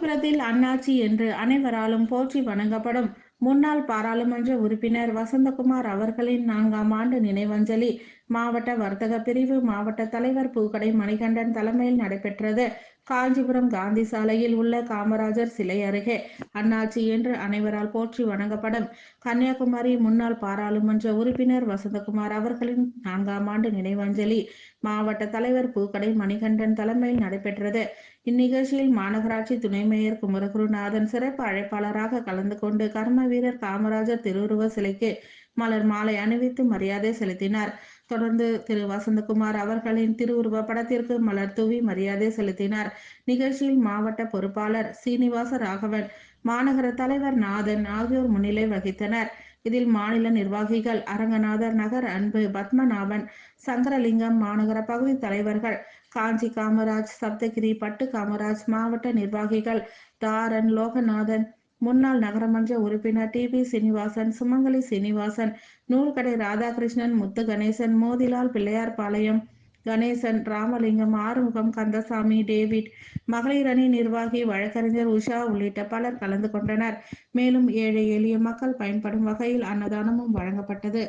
காஞ்சிபுரத்தில் அண்ணாச்சி என்று அனைவராலும் போற்றி வணங்கப்படும் முன்னாள் பாராளுமன்ற உறுப்பினர் வசந்தகுமார் அவர்களின் 4ஆம் ஆண்டு நினைவஞ்சலி மாவட்ட வர்த்தக பிரிவு மாவட்ட தலைவர் பூக்கடை மணிகண்டன் தலைமையில் நடைபெற்றது. காஞ்சிபுரம் காந்தி சாலையில் உள்ள காமராஜர் சிலை அருகே அண்ணாச்சி என்று அனைவரால் போற்றி வணங்கப்படும் கன்னியாகுமரி முன்னாள் பாராளுமன்ற உறுப்பினர் வசந்தகுமார் அவர்களின் 4ஆம் ஆண்டு நினைவஞ்சலி மாவட்ட தலைவர் பூக்கடை மணிகண்டன் தலைமையில் நடைபெற்றது. இந்நிகழ்ச்சியில் மாநகராட்சி துணை மேயர் குமரகுருநாதன் சிறப்பு அழைப்பாளராக கலந்து கொண்டு கர்ம வீரர் காமராஜர் திருவுருவ சிலைக்கு மலர் மாலை அணிவித்து மரியாதை செலுத்தினார். தொடர்ந்து திரு வசந்தகுமார் அவர்களின் திருவுருவ படத்திற்கு மலர் தூவி மரியாதை செலுத்தினார். நிகழ்ச்சியில் மாவட்ட பொறுப்பாளர் சீனிவாச ராகவன், மாநகர தலைவர் நாதன் ஆகியோர் முன்னிலை வகித்தனர். இதில் மாநில நிர்வாகிகள் அரங்கநாதர், நகர் அன்பு, பத்மநாபன், சங்கரலிங்கம், மாநகர பகுதி தலைவர்கள் காஞ்சி காமராஜ், சப்தகிரி, பட்டு காமராஜ், மாவட்ட நிர்வாகிகள் தாரன், லோகநாதன், முன்னாள் நகரமன்ற உறுப்பினர் டிபி சீனிவாசன், சுமங்கலி சீனிவாசன், நூல்கடை ராதாகிருஷ்ணன், முத்து கணேசன், மோதிலால், பிள்ளையார்பாளையம் கணேசன், ராமலிங்கம், ஆறுமுகம், கந்தசாமி, டேவிட், மகளிர் அணி நிர்வாகி வழக்கறிஞர் உஷா உள்ளிட்ட பலர் கலந்து கொண்டனர். மேலும் ஏழை எளிய மக்கள் பயன்படும் வகையில் அன்னதானமும் வழங்கப்பட்டது.